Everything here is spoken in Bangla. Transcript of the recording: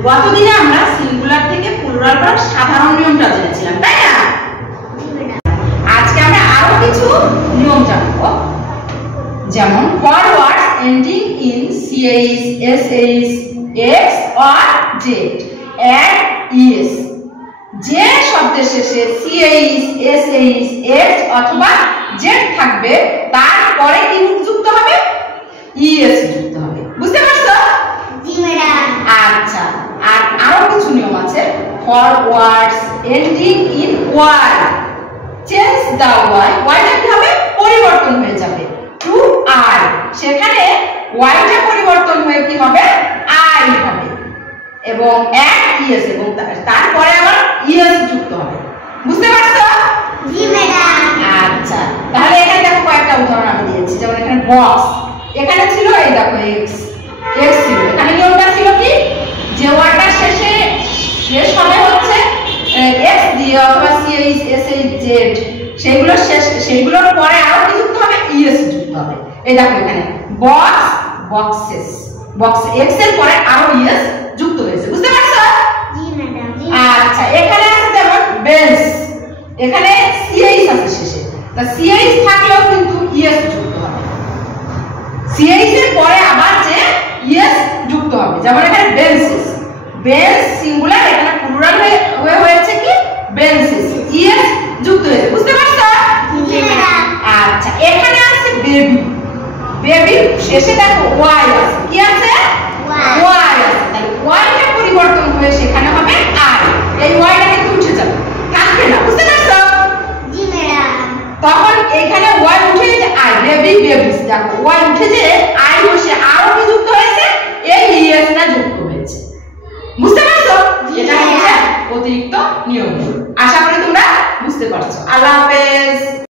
গতদিনে আমরা সিঙ্গুলার থেকে প্লুরাল ভার্ব সাধারণ নিয়মটা জেনেছিলাম, তাই না? আজকে আমরা আরো কিছু নিয়ম জানব, যেমন for words ending in ch, sh, x or z add es। যে শব্দের শেষে ch, sh, x অথবা z থাকবে তার পরে কি যুক্ত হবে? es যুক্ত হবে। বুঝতে পারছো? জি ম্যাডাম। আচ্ছা, আর আরো কিছু নিয়ম আছে। for words ending in y change the y, টা কি হবে? পরিবর্তন হয়ে যাবে to I, সেখানে y টা পরিবর্তন হয়ে কি হবে? I হবে, এবং add es, এবং তারপরে আবার es যুক্ত হবে। বুঝতে পারছো? জি ম্যাডাম। আচ্ছা, তাহলে এখানে দেখো কয়েকটা উদাহরণ আমি দিয়েছি। যেমন এখানে বক্স, এখানে ছিল এই দেখো x ছিল। এখানে নিয়মটা ছিল কি, যে ওয়ার্ডটা শেষ হবে হচ্ছে x দিয়ে অথবা ch, sh, z, সেইগুলোর পরে আরো কি যুক্ত হবে? es যুক্ত হবে। এই দেখো এখানে বক্স, বক্সেস, বক্স x এর পরে আরো es যুক্ত হয়েছে। বুঝতে পারছো? জি ম্যাডাম। আচ্ছা, এখানে আছে যেমন বেঞ্চ, এখানে ch আছে শেষে, তা ch থাকলেও কিন্তু es যুক্ত হবে। ch এর পরে আবার যে es যুক্ত হবে, যেমন এখানে বেঞ্চেস, বেঞ্চ সিঙ্গুলার, এখানে প্লুরাল হয়েছে কি? বেঞ্চেস, es যুক্ত হয়েছে। বুঝতে পারছো? জি ম্যাডাম। আচ্ছা, এখানে আছে বেবি, বেবি শেষে দেখো y আছে, কি আছে? y আছে, তাহলে y টা পরিবর্তন হয়ে সেখানে হবে I, এই y টা কিন্তু উঠে যাবে, থাকবে না। বুঝতে পারছো? জি ম্যাডাম। তখন এখানে y উঠে যে I, বেবি, বেবিস, দেখো y উঠে যে I বসে আরো কি যুক্ত হয়েছে? এই es টা যুক্ত হয়েছে। বুঝতে পারছো? এটা হচ্ছে অতিরিক্ত নিয়ম। আশা করি তোমরা বুঝতে পারছো। আল্লাহ হাফেজ।